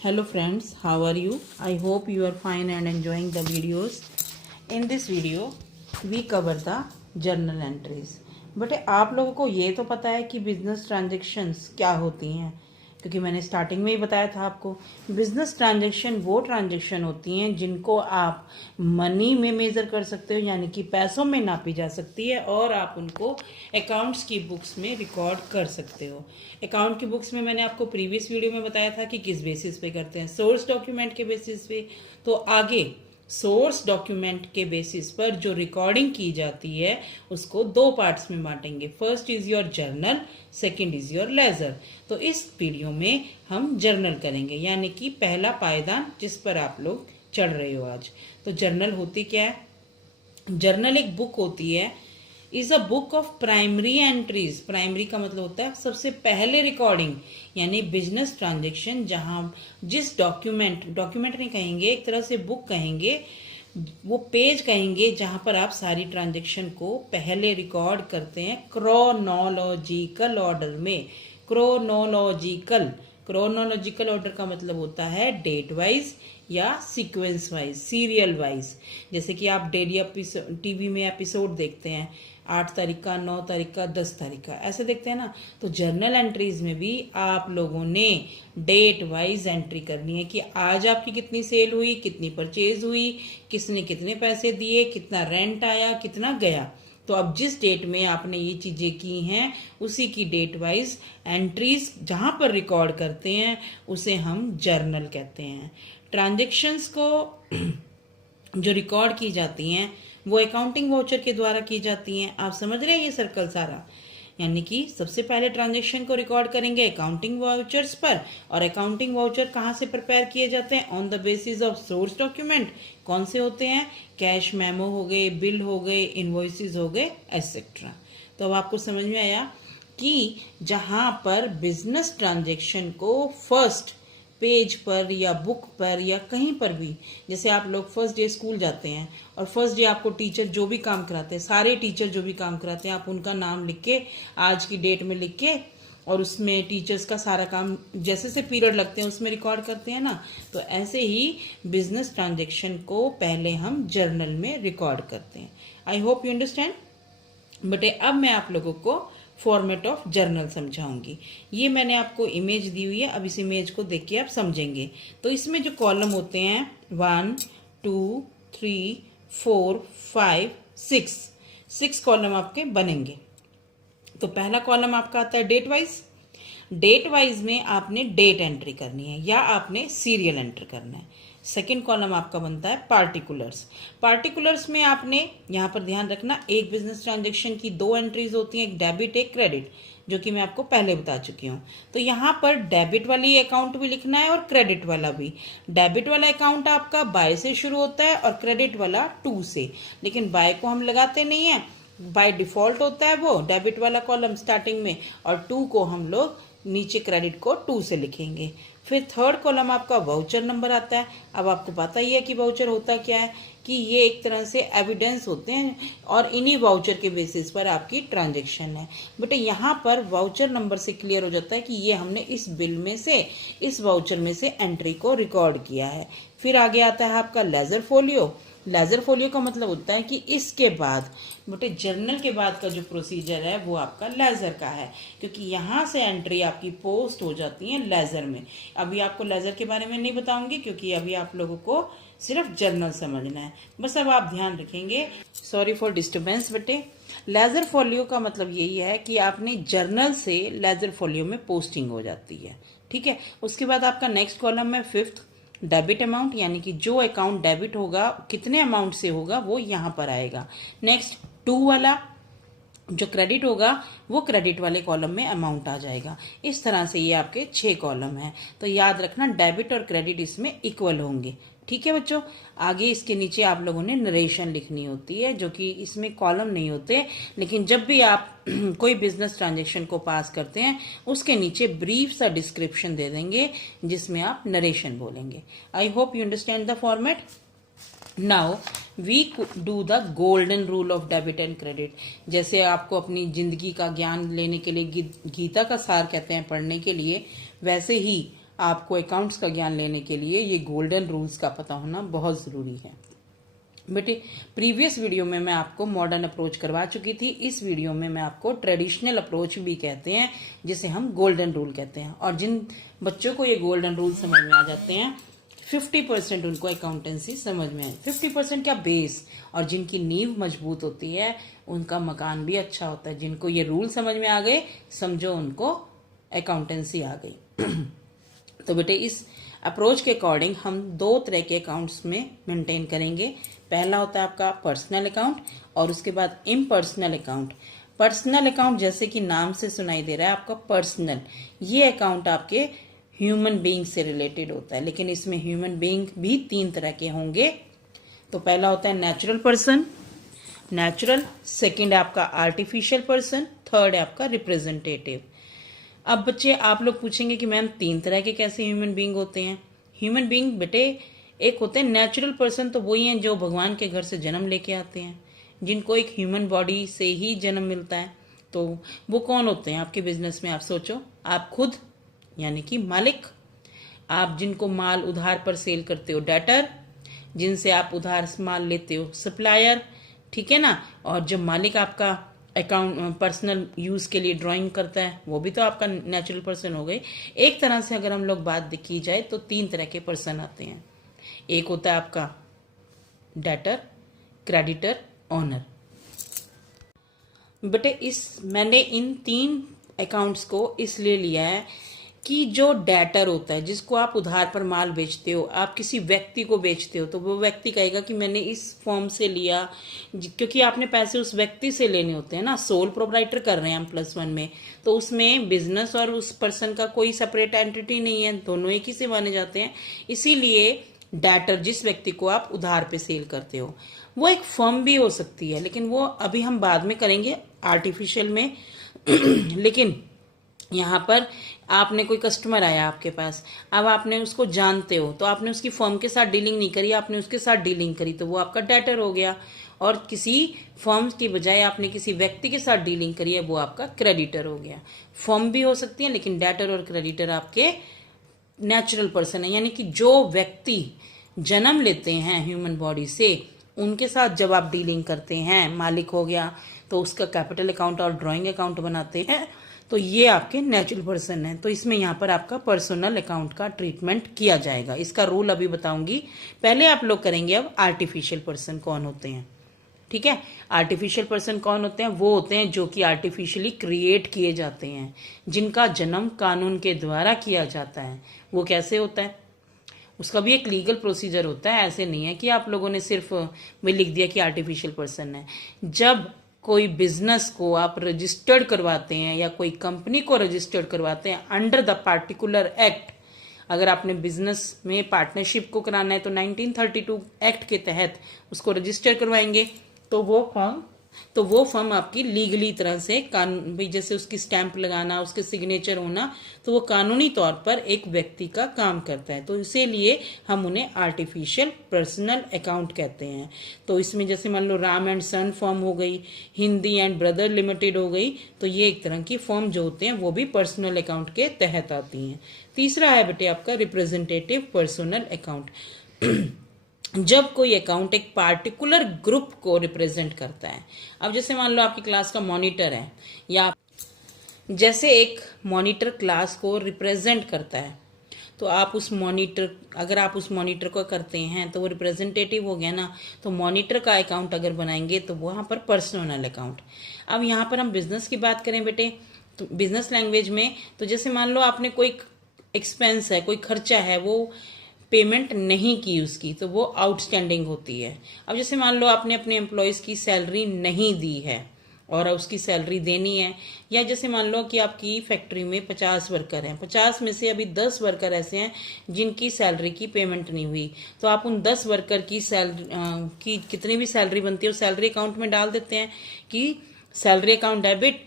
Hello friends, how are you? I hope you are fine and enjoying the videos. In this video, we cover the journal entries. But आप लोगों को ये तो पता है कि बिजनेस ट्रांजेक्शन्स क्या होती हैं, क्योंकि मैंने स्टार्टिंग में ही बताया था आपको। बिजनेस ट्रांजेक्शन वो ट्रांजेक्शन होती हैं जिनको आप मनी में मेज़र कर सकते हो, यानी कि पैसों में नापी जा सकती है, और आप उनको अकाउंट्स की बुक्स में रिकॉर्ड कर सकते हो। अकाउंट की बुक्स में मैंने आपको प्रीवियस वीडियो में बताया था कि किस बेसिस पे करते हैं, सोर्स डॉक्यूमेंट के बेसिस पे। तो आगे सोर्स डॉक्यूमेंट के बेसिस पर जो रिकॉर्डिंग की जाती है उसको दो पार्ट्स में बांटेंगे। First is your journal, second is your ledger. तो इस वीडियो में हम जर्नल करेंगे, यानी कि पहला पायदान जिस पर आप लोग चढ़ रहे हो आज। तो जर्नल होती क्या है? जर्नल एक बुक होती है, is a book of primary entries. Primary का मतलब होता है सबसे पहले रिकॉर्डिंग, यानी बिजनेस ट्रांजेक्शन, जहां जिस डॉक्यूमेंट नहीं कहेंगे, एक तरह से बुक कहेंगे, वो पेज कहेंगे जहां पर आप सारी ट्रांजेक्शन को पहले रिकॉर्ड करते हैं क्रोनोलॉजिकल ऑर्डर में। क्रोनोलॉजिकल ऑर्डर का मतलब होता है डेट वाइज या सीक्वेंस वाइज, सीरियल वाइज। जैसे कि आप डेली टीवी में एपिसोड देखते हैं, 8 तारीख का, 9 तारीख का, 10 तारीख का, ऐसे देखते हैं ना। तो जर्नल एंट्रीज में भी आप लोगों ने डेट वाइज एंट्री करनी है कि आज आपकी कितनी सेल हुई, कितनी परचेज हुई, किसने कितने पैसे दिए, कितना रेंट आया, कितना गया। तो अब जिस डेट में आपने ये चीजें की हैं उसी की डेट वाइज एंट्रीज जहां पर रिकॉर्ड करते हैं उसे हम जर्नल कहते हैं। ट्रांजेक्शन्स को जो रिकॉर्ड की जाती हैं वो अकाउंटिंग वाउचर के द्वारा की जाती हैं। आप समझ रहे हैं ये सर्कल सारा? यानी कि सबसे पहले ट्रांजेक्शन को रिकॉर्ड करेंगे अकाउंटिंग वाउचर्स पर, और अकाउंटिंग वाउचर कहाँ से प्रिपेयर किए जाते हैं? On the basis of source document. कौन से होते हैं? कैश मेमो हो गए, बिल हो गए, इनवॉइसेस हो गए, एटसेट्रा। तो अब आपको समझ में आया कि जहां पर बिजनेस ट्रांजेक्शन को फर्स्ट पेज पर या बुक पर या कहीं पर भी, जैसे आप लोग फर्स्ट डे स्कूल जाते हैं और फर्स्ट डे आपको टीचर जो भी काम कराते हैं, सारे टीचर जो भी काम कराते हैं, आप उनका नाम लिख के आज की डेट में लिख के, और उसमें टीचर्स का सारा काम जैसे से पीरियड लगते हैं उसमें रिकॉर्ड करते हैं ना। तो ऐसे ही बिजनेस ट्रांजेक्शन को पहले हम जर्नल में रिकॉर्ड करते हैं। आई होप यू अंडरस्टैंड। बट अब मैं आप लोगों को फॉर्मेट ऑफ जर्नल समझाऊंगी। ये मैंने आपको इमेज दी हुई है, अब इस इमेज को देख के आप समझेंगे। तो इसमें जो कॉलम होते हैं 1 2 3 4 5 6 कॉलम आपके बनेंगे। तो पहला कॉलम आपका आता है डेट वाइज। डेट वाइज में आपने डेट एंट्री करनी है या आपने सीरियल एंटर करना है। सेकेंड कॉलम आपका बनता है पार्टिकुलर्स। पार्टिकुलर्स में आपने यहाँ पर ध्यान रखना, एक बिजनेस ट्रांजेक्शन की दो एंट्रीज होती हैं, एक डेबिट एक क्रेडिट, जो कि मैं आपको पहले बता चुकी हूँ। तो यहाँ पर डेबिट वाली अकाउंट भी लिखना है और क्रेडिट वाला भी। डेबिट वाला अकाउंट आपका बाय से शुरू होता है और क्रेडिट वाला टू से, लेकिन बाय को हम लगाते नहीं है, बाय डिफॉल्ट होता है वो डेबिट वाला कॉलम स्टार्टिंग में, और टू को हम लोग नीचे क्रेडिट को 2 से लिखेंगे। फिर थर्ड कॉलम आपका वाउचर नंबर आता है। अब आपको पता ही है कि वाउचर होता क्या है, कि ये एक तरह से एविडेंस होते हैं और इन्हीं वाउचर के बेसिस पर आपकी ट्रांजैक्शन है। बट यहाँ पर वाउचर नंबर से क्लियर हो जाता है कि ये हमने इस बिल में से, इस वाउचर में से एंट्री को रिकॉर्ड किया है। फिर आगे आता है आपका लेजर फोलियो। लेजर फोलियो का मतलब होता है कि इसके बाद, बेटे जर्नल के बाद का जो प्रोसीजर है वो आपका लेजर का है, क्योंकि यहाँ से एंट्री आपकी पोस्ट हो जाती है लेजर में। अभी आपको लेजर के बारे में नहीं बताऊंगी क्योंकि अभी आप लोगों को सिर्फ जर्नल समझना है। बस अब आप ध्यान रखेंगे, सॉरी फॉर डिस्टर्बेंस बेटे। लेजर फोलियो का मतलब यही है कि आपने जर्नल से लेजर फोलियो में पोस्टिंग हो जाती है, ठीक है। उसके बाद आपका नेक्स्ट कॉलम है फिफ्थ, डेबिट अमाउंट, यानी कि जो अकाउंट डेबिट होगा कितने अमाउंट से होगा वो यहाँ पर आएगा। नेक्स्ट 2 वाला जो क्रेडिट होगा वो क्रेडिट वाले कॉलम में अमाउंट आ जाएगा। इस तरह से ये आपके 6 कॉलम हैं। तो याद रखना डेबिट और क्रेडिट इसमें इक्वल होंगे, ठीक है बच्चों। आगे इसके नीचे आप लोगों ने नरेशन लिखनी होती है, जो कि इसमें कॉलम नहीं होते, लेकिन जब भी आप कोई बिजनेस ट्रांजेक्शन को पास करते हैं उसके नीचे ब्रीफ सा डिस्क्रिप्शन दे देंगे जिसमें आप नरेशन बोलेंगे। I hope you understand the format. Now we do the golden rule of debit and credit. जैसे आपको अपनी जिंदगी का ज्ञान लेने के लिए गीता का सार कहते हैं पढ़ने के लिए, वैसे ही आपको अकाउंट्स का ज्ञान लेने के लिए ये गोल्डन रूल्स का पता होना बहुत ज़रूरी है। बेटे प्रीवियस वीडियो में मैं आपको मॉडर्न अप्रोच करवा चुकी थी, इस वीडियो में मैं आपको ट्रेडिशनल अप्रोच भी कहते हैं, जिसे हम गोल्डन रूल कहते हैं। और जिन बच्चों को ये गोल्डन रूल समझ में आ जाते हैं 50% उनको अकाउंटेंसी समझ में आए। 50% क्या बेस, और जिनकी नींव मजबूत होती है उनका मकान भी अच्छा होता है। जिनको ये रूल समझ में आ गए समझो उनको अकाउंटेंसी आ गई। तो बेटे इस अप्रोच के अकॉर्डिंग हम दो तरह के अकाउंट्स में मेंटेन करेंगे। पहला होता है आपका पर्सनल अकाउंट और उसके बाद इम्पर्सनल अकाउंट। पर्सनल अकाउंट जैसे कि नाम से सुनाई दे रहा है आपका पर्सनल, ये अकाउंट आपके ह्यूमन बीइंग से रिलेटेड होता है, लेकिन इसमें ह्यूमन बीइंग भी 3 तरह के होंगे। तो पहला होता है नेचुरल पर्सन, नेचुरल, सेकंड है आपका आर्टिफिशियल पर्सन, थर्ड है आपका रिप्रेजेंटेटिव। अब बच्चे आप लोग पूछेंगे कि मैम 3 तरह के कैसे ह्यूमन बीइंग होते हैं? ह्यूमन बीइंग बेटे एक होते हैं नेचुरल पर्सन, तो वही हैं जो भगवान के घर से जन्म लेके आते हैं, जिनको एक ह्यूमन बॉडी से ही जन्म मिलता है। तो वो कौन होते हैं आपके बिजनेस में? आप सोचो, आप खुद यानी कि मालिक, आप जिनको माल उधार पर सेल करते हो डेटर, जिनसे आप उधार माल लेते हो सप्लायर, ठीक है ना। और जब मालिक आपका अकाउंट पर्सनल यूज के लिए ड्राइंग करता है वो भी तो आपका नेचुरल पर्सन हो गए। एक तरह से अगर हम लोग बात की जाए तो 3 तरह के पर्सन आते हैं। एक होता है आपका डेटर, क्रेडिटर, ओनर। बेटे मैंने इन 3 अकाउंट्स को इसलिए लिया है कि जो डेटर होता है, जिसको आप उधार पर माल बेचते हो, आप किसी व्यक्ति को बेचते हो, तो वो व्यक्ति कहेगा कि मैंने इस फॉर्म से लिया, क्योंकि आपने पैसे उस व्यक्ति से लेने होते हैं ना। सोल प्रोप्राइटर कर रहे हैं हम +1 में, तो उसमें बिजनेस और उस पर्सन का कोई सेपरेट एंटिटी नहीं है, दोनों एक ही से माने जाते हैं। इसीलिए डेटर, जिस व्यक्ति को आप उधार पे सेल करते हो, वो एक फर्म भी हो सकती है, लेकिन वो अभी हम बाद में करेंगे आर्टिफिशियल में। लेकिन यहाँ पर आपने कोई कस्टमर आया आपके पास, अब आपने उसको जानते हो, तो आपने उसकी फर्म के साथ डीलिंग नहीं करी, आपने उसके साथ डीलिंग करी, तो वो आपका डेटर हो गया। और किसी फर्म की बजाय आपने किसी व्यक्ति के साथ डीलिंग करी है, वो आपका क्रेडिटर हो गया। फर्म भी हो सकती है, लेकिन डेटर और क्रेडिटर आपके नेचुरल पर्सन है, यानी कि जो व्यक्ति जन्म लेते हैं ह्यूमन बॉडी से, उनके साथ जब आप डीलिंग करते हैं, मालिक हो गया, तो उसका कैपिटल अकाउंट और ड्राइंग अकाउंट बनाते हैं, तो ये आपके नेचुरल पर्सन है। तो इसमें यहाँ पर आपका पर्सनल अकाउंट का ट्रीटमेंट किया जाएगा। इसका रूल अभी बताऊंगी, पहले आप लोग करेंगे अब आर्टिफिशियल पर्सन कौन होते हैं। ठीक है, आर्टिफिशियल पर्सन कौन होते हैं? वो होते हैं जो कि आर्टिफिशियली क्रिएट किए जाते हैं, जिनका जन्म कानून के द्वारा किया जाता है। वो कैसे होता है? उसका भी एक लीगल प्रोसीजर होता है। ऐसे नहीं है कि आप लोगों ने सिर्फ में लिख दिया कि आर्टिफिशियल पर्सन है। जब कोई बिजनेस को आप रजिस्टर्ड करवाते हैं या कोई कंपनी को रजिस्टर्ड करवाते हैं अंडर द पार्टिकुलर एक्ट, अगर आपने बिजनेस में पार्टनरशिप को कराना है तो 1932 एक्ट के तहत उसको रजिस्टर करवाएंगे, तो वो फर्म आपकी लीगली तरह से कानून भाई, जैसे उसकी स्टैंप लगाना, उसके सिग्नेचर होना, तो वो कानूनी तौर पर एक व्यक्ति का काम करता है। तो इसीलिए हम उन्हें आर्टिफिशियल पर्सनल अकाउंट कहते हैं। तो इसमें जैसे मान लो राम एंड सन फर्म हो गई, हिंदी एंड ब्रदर लिमिटेड हो गई, तो ये एक तरह की फर्म जो होते हैं वो भी पर्सनल अकाउंट के तहत आती हैं। तीसरा है बेटे आपका रिप्रेजेंटेटिव पर्सनल अकाउंट। जब कोई अकाउंट एक पार्टिकुलर ग्रुप को रिप्रेजेंट करता है। अब जैसे मान लो आपकी क्लास का मॉनिटर है, या जैसे एक मॉनिटर क्लास को रिप्रेजेंट करता है, तो आप उस मॉनिटर, अगर आप उस मॉनिटर को करते हैं तो वो रिप्रेजेंटेटिव हो गया ना। तो मॉनिटर का अकाउंट अगर बनाएंगे तो वहाँ पर पर्सनल अकाउंट। अब यहाँ पर हम बिजनेस की बात करें बेटे, तो बिजनेस लैंग्वेज में, तो जैसे मान लो आपने कोई एक्सपेंस है, कोई खर्चा है, वो पेमेंट नहीं की उसकी, तो वो आउटस्टैंडिंग होती है। अब जैसे मान लो आपने अपने एम्प्लॉयज़ की सैलरी नहीं दी है और उसकी सैलरी देनी है, या जैसे मान लो कि आपकी फैक्ट्री में 50 वर्कर हैं, 50 में से अभी 10 वर्कर ऐसे हैं जिनकी सैलरी की पेमेंट नहीं हुई, तो आप उन 10 वर्कर की सैलरी की कितनी भी सैलरी बनती है उस सैलरी अकाउंट में डाल देते हैं कि salary account debit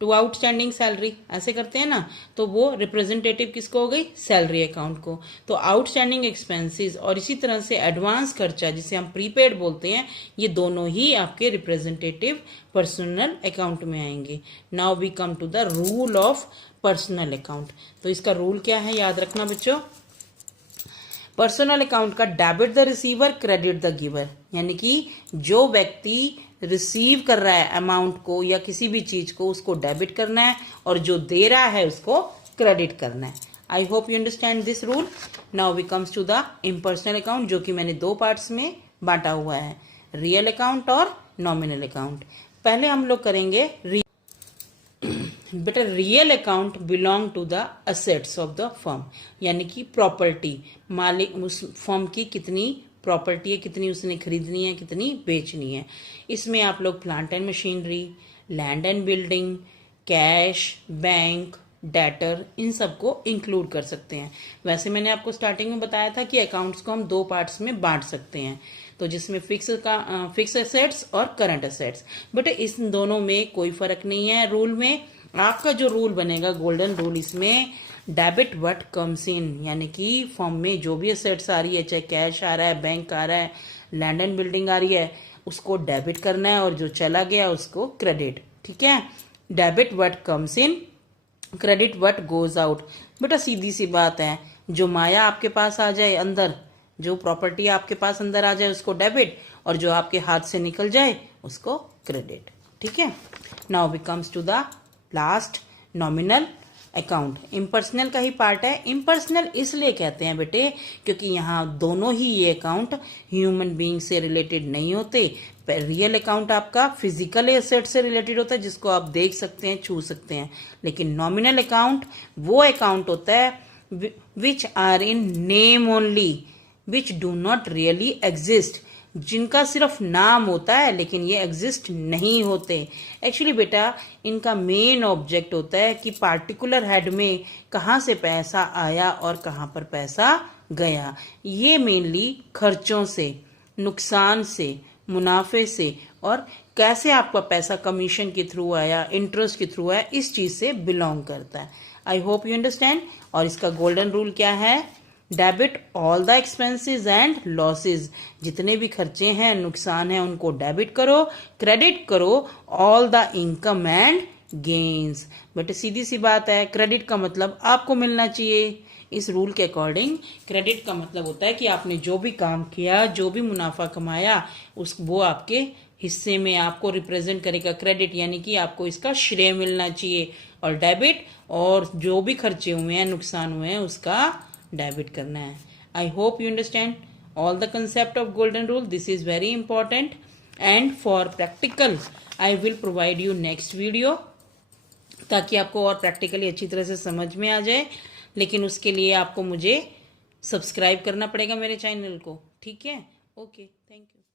to outstanding salary, ऐसे करते हैं ना, तो वो रिप्रेजेंटेटिव किसको हो गई, सैलरी अकाउंट को। तो आउटस्टैंडिंग एक्सपेंसेस और इसी तरह से एडवांस खर्चा जिसे हम प्रीपेड बोलते हैं, ये दोनों ही आपके रिप्रेजेंटेटिव पर्सनल अकाउंट में आएंगे। Now we come to the rule of personal account. तो इसका रूल क्या है, याद रखना बच्चों। पर्सनल अकाउंट का debit the receiver, credit the giver, यानी कि जो व्यक्ति रिसीव कर रहा है अमाउंट को या किसी भी चीज को, उसको डेबिट करना है, और जो दे रहा है उसको क्रेडिट करना है। I hope you understand this rule. Now we comes to the impersonal account, जो कि मैंने दो पार्ट्स में बांटा हुआ है, रियल अकाउंट और नॉमिनल अकाउंट। पहले हम लोग करेंगे बेटा real account belong to the assets of the firm, यानी कि प्रॉपर्टी, मालिक उस फर्म की कितनी प्रॉपर्टी है, कितनी उसने खरीदनी है, कितनी बेचनी है। इसमें आप लोग plant and machinery, land and building, cash, bank, debtor, इन सबको इंक्लूड कर सकते हैं। वैसे मैंने आपको स्टार्टिंग में बताया था कि अकाउंट्स को हम दो पार्ट्स में बांट सकते हैं, तो जिसमें फिक्स एसेट्स और करंट एसेट्स। बट इस दोनों में कोई फर्क नहीं है रूल में। आपका जो रूल बनेगा, गोल्डन रूल, इसमें डेबिट व्हाट कम्स इन, यानी कि फॉर्म में जो भी एसेट्स आ रही है, चाहे कैश आ रहा है, बैंक आ रहा है, लैंड एंड बिल्डिंग आ रही है, उसको डेबिट करना है, और जो चला गया उसको क्रेडिट। ठीक है, debit what comes in, credit what goes out. बेटा सीधी सी बात है, जो माया आपके पास आ जाए अंदर, जो प्रॉपर्टी आपके पास अंदर आ जाए उसको डेबिट, और जो आपके हाथ से निकल जाए उसको क्रेडिट। ठीक है, now we comes to the last, nominal account. Impersonal का ही पार्ट है। इम्पर्सनल इसलिए कहते हैं बेटे क्योंकि यहाँ दोनों ही ये अकाउंट ह्यूमन बीइंग से रिलेटेड नहीं होते। रियल अकाउंट आपका फिजिकल एसेट से रिलेटेड होता है, जिसको आप देख सकते हैं, छू सकते हैं। लेकिन नॉमिनल अकाउंट वो अकाउंट होता है which are in name only, which do not really exist, जिनका सिर्फ नाम होता है लेकिन ये एग्जिस्ट नहीं होते। एक्चुअली बेटा इनका मेन ऑब्जेक्ट होता है कि पार्टिकुलर हेड में कहाँ से पैसा आया और कहाँ पर पैसा गया। ये मेनली खर्चों से, नुकसान से, मुनाफे से, और कैसे आपका पैसा कमीशन के थ्रू आया, इंटरेस्ट के थ्रू आया, इस चीज से बिलोंग करता है। I hope you understand. और इसका गोल्डन रूल क्या है, debit all the expenses and losses, जितने भी खर्चे हैं, नुकसान है, उनको डेबिट करो, क्रेडिट करो all the income and gains. But सीधी सी बात है, क्रेडिट का मतलब आपको मिलना चाहिए। इस रूल के अकॉर्डिंग क्रेडिट का मतलब होता है कि आपने जो भी काम किया, जो भी मुनाफा कमाया, वो आपके हिस्से में आपको रिप्रेजेंट करेगा क्रेडिट, यानी कि आपको इसका श्रेय मिलना चाहिए। और डेबिट, और जो भी खर्चे हुए हैं, नुकसान हुए हैं, उसका डेबिट करना है। I hope you understand all the concept of golden rule. This is very important, and for practical I will provide you next video, ताकि आपको और प्रैक्टिकली अच्छी तरह से समझ में आ जाए। लेकिन उसके लिए आपको मुझे सब्सक्राइब करना पड़ेगा मेरे चैनल को। ठीक है, ओके, थैंक यू।